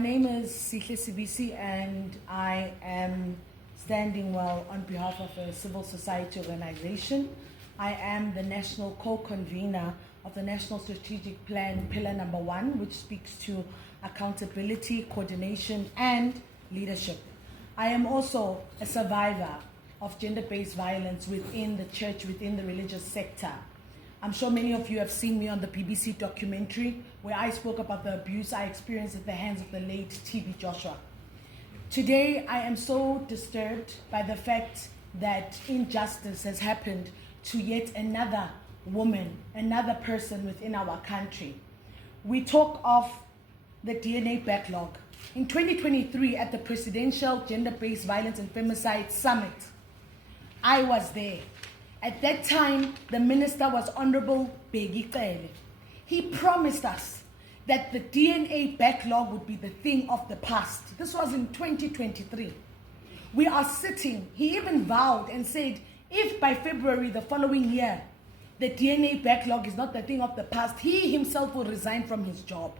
name is Sihle Sibisi, and I am standing well on behalf of a civil society organization. I am the national co-convener of the National Strategic Plan Pillar Number 1, which speaks to accountability, coordination, and leadership. I am also a survivor of gender-based violence within the church, within the religious sector. I'm sure many of you have seen me on the BBC documentary where I spoke about the abuse I experienced at the hands of the late TB Joshua. Today, I am so disturbed by the fact that injustice has happened to yet another woman, another person within our country. We talk of the DNA backlog. In 2023, at the Presidential Gender-Based Violence and Femscide Summit, I was there. At that time, the minister was Honorable Gbvf. He promised us that the DNA backlog would be the thing of the past. This was in 2023. We are sitting, he even vowed and said, if by February the following year, the DNA backlog is not the thing of the past, he himself will resign from his job.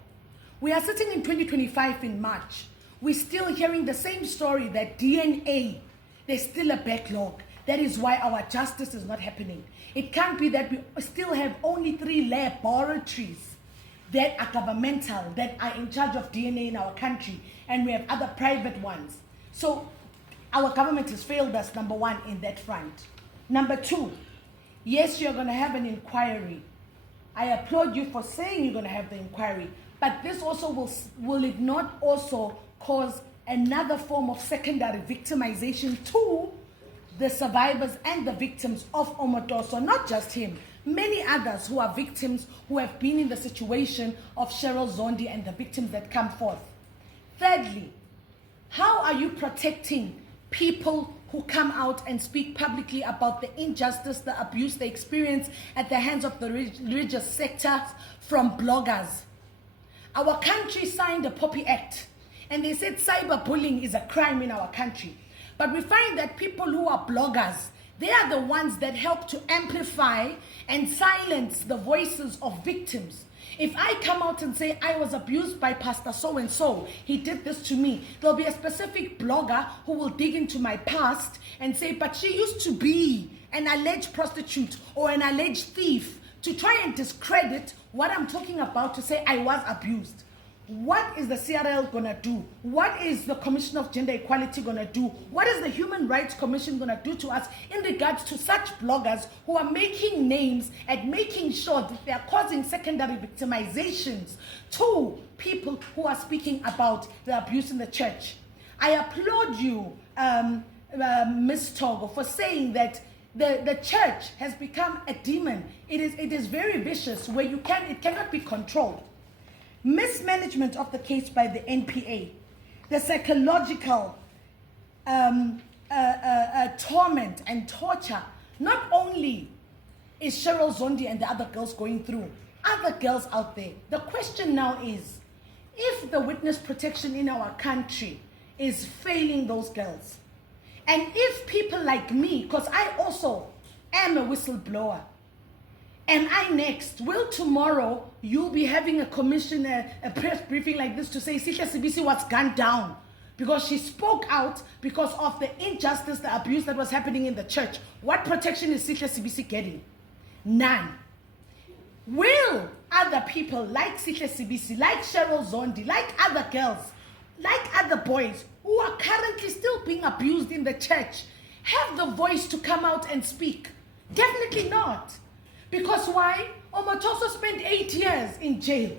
We are sitting in 2025 in March. We're still hearing the same story that DNA, there's still a backlog. That is why our justice is not happening. It can't be that we still have only 3 laboratories that are governmental, that are in charge of DNA in our country, and we have other private ones. So our government has failed us, number 1, in that front. Number 2, yes, you're going to have an inquiry. I applaud you for saying you're going to have the inquiry, but this also will it not also cause another form of secondary victimization to the survivors and the victims of Omotoso, not just him, many others who are victims who have been in the situation of Crl Zondi and the victims that come forth. Thirdly, how are you protecting people who come out and speak publicly about the injustice, the abuse they experience at the hands of the religious sector from bloggers? Our country signed a POPI Act, and they said cyberbullying is a crime in our country. But we find that people who are bloggers, they are the ones that help to amplify and silence the voices of victims. If I come out and say, I was abused by Pastor so-and-so, he did this to me, there'll be a specific blogger who will dig into my past and say, but she used to be an alleged prostitute or an alleged thief, to try and discredit what I'm talking about, to say I was abused. What is the CRL going to do? What is the Commission of Gender Equality going to do? What is the Human Rights Commission going to do to us in regards to such bloggers who are making names and making sure that they are causing secondary victimizations to people who are speaking about the abuse in the church? I applaud you, Ms. Togo, for saying that the church has become a demon. It is very vicious, where it cannot be controlled. Mismanagement of the case by the NPA, the psychological torment and torture. Not only is Crl Zondi and the other girls going through, other girls out there. The question now is, if the witness protection in our country is failing those girls, and if people like me, because I also am a whistleblower, am I next? Will tomorrow you'll be having a commission, a press briefing like this to say Sihle Sibisi was gunned down because she spoke out because of the injustice, the abuse that was happening in the church? What protection is Sihle Sibisi getting? None. Will other people like Sihle Sibisi, like Crl Zondi, like other girls, like other boys who are currently still being abused in the church have the voice to come out and speak? Definitely not. Because why? Omotoso spent 8 years in jail.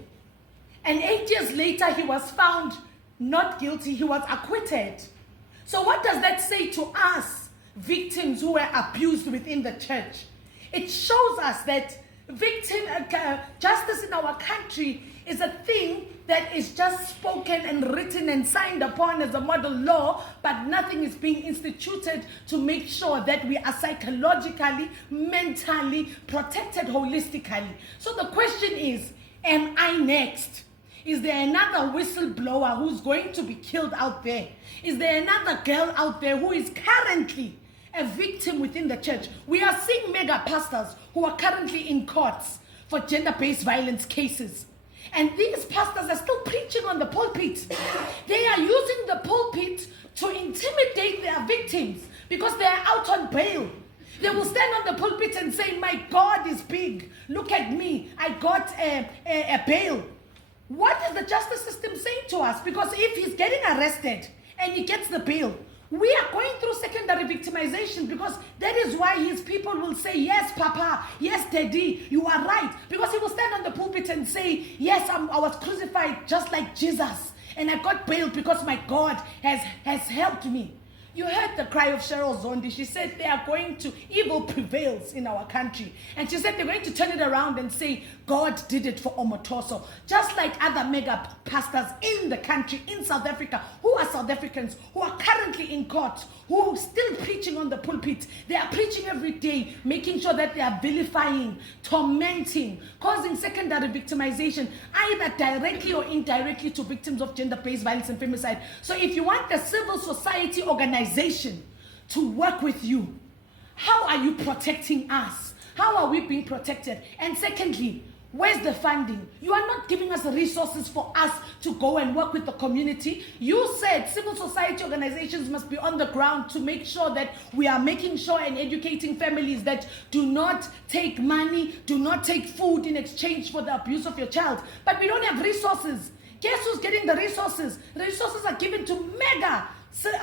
And 8 years later, he was found not guilty. He was acquitted. So what does that say to us, victims who were abused within the church? It shows us that justice in our country is a thing that is just spoken and written and signed upon as a model law, but nothing is being instituted to make sure that we are psychologically, mentally protected holistically. So the question is, am I next? Is there another whistleblower who's going to be killed out there? Is there another girl out there who is currently a victim within the church? We are seeing mega pastors who are currently in courts for gender-based violence cases. And these pastors are still preaching on the pulpit. because they are out on bail. They will stand on the pulpit and say, my God is big. Look at me. I got a bail. What is the justice system saying to us? Because if he's getting arrested and he gets the bail, we are going through secondary victimization, because that is why his people will say, yes, Papa, yes, Daddy, you are right. Because he will stand on the pulpit and say, yes, I was crucified just like Jesus, and I got bail because my God has helped me. You heard the cry of Crl Zondi. She said evil prevails in our country. And she said they're going to turn it around and say, God did it for Omotoso. Just like other mega pastors in the country, in South Africa, who are South Africans, who are currently in court, who are still preaching on the pulpit. They are preaching every day, making sure that they are vilifying, tormenting, causing secondary victimization, either directly or indirectly, to victims of gender-based violence and femicide. So if you want the civil society organization to work with you, how are you protecting us? How are we being protected? And secondly, where's the funding? You are not giving us the resources for us to go and work with the community. You said civil society organizations must be on the ground to make sure that we are making sure and educating families that do not take money, do not take food in exchange for the abuse of your child. But we don't have resources. Guess who's getting the resources? The resources are given to mega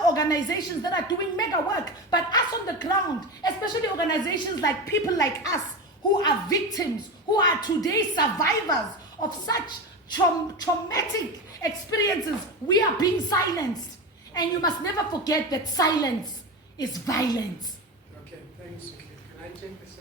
organizations that are doing mega work. But us on the ground, especially organizations like people like us, who are victims, who are today survivors of such traumatic experiences, we are being silenced. And you must never forget that silence is violence. Okay, thanks. Can I take this?